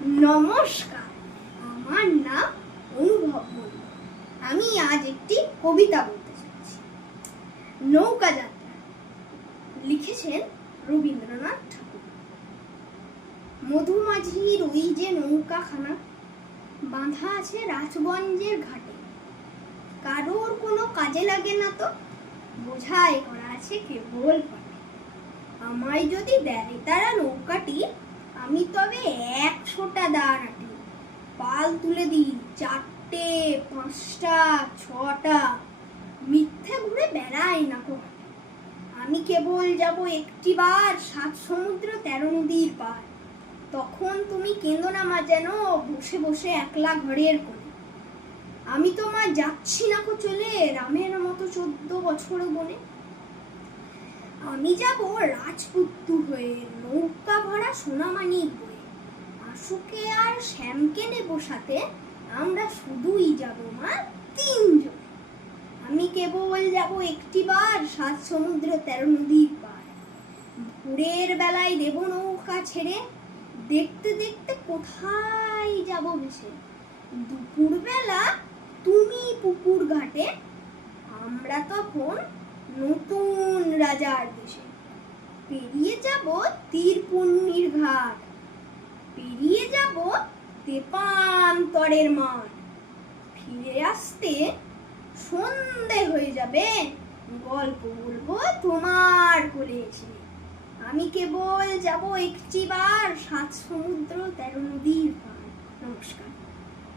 নমস্কার, আমার নাম অনুভব মণ্ডল। আমি আজ একটি কবিতা বলতে চাচ্ছি। নৌকা যাত্রা, লিখেছেন রবীন্দ্রনাথ ঠাকুর। মধুমাঝির ওই যে নৌকাখানা বাঁধা আছে রাজগঞ্জের ঘাটে, কারোর কোনো কাজে লাগে না তো, বোঝাই করা আছে কেবল পাটে। আমায় যদি দেয় তারা নৌকাটি, আমি তবে 100টা দাঁড়াটি, পাল তুলে দিই 4টে 5টা 6টা, মিথ্যে ঘুরে বেড়াই না কো। আমি কেবল যাব একটিবার 7 সমুদ্র 13 নদীর পার, তখন তুমি কেঁদো না মা যেন বসে বসে একলা ঘরের কোণে। আমি তো মা যাচ্ছি না কো চলে রামের মতো 14 বছর বনে। আমি যাব রাজপুত্তু হয়ে নৌকা ভরা সোনামানিক বয়ে, আশুকে আর শ্যামকে নেব সাথে, আমরা শুধুই যাব মা 3 জন। আমি কেবল যাব একটিবার 7 সমুদ্র 13 নদীর পার, ভোরের বেলায় দেব নৌকা ছেড়ে, দেখতে দেখতে কোথায় যাব ভেসে। দুপুর বেলা তুমি পুকুর ঘাটে, আমরা তখন নতুন রাজার দেশে। পেরিয়ে যাব তীরপুণ্যির ঘাট, পেরিয়ে যাব তেপান্তরের মাঠ, ফিরে আসতে সন্ধে হয়ে যাবে, গল্প বলবো তোমার কোলে এসে। আমি কেবল যাব একটিবার 7 সমুদ্র 13 নদীর পার। নমস্কার।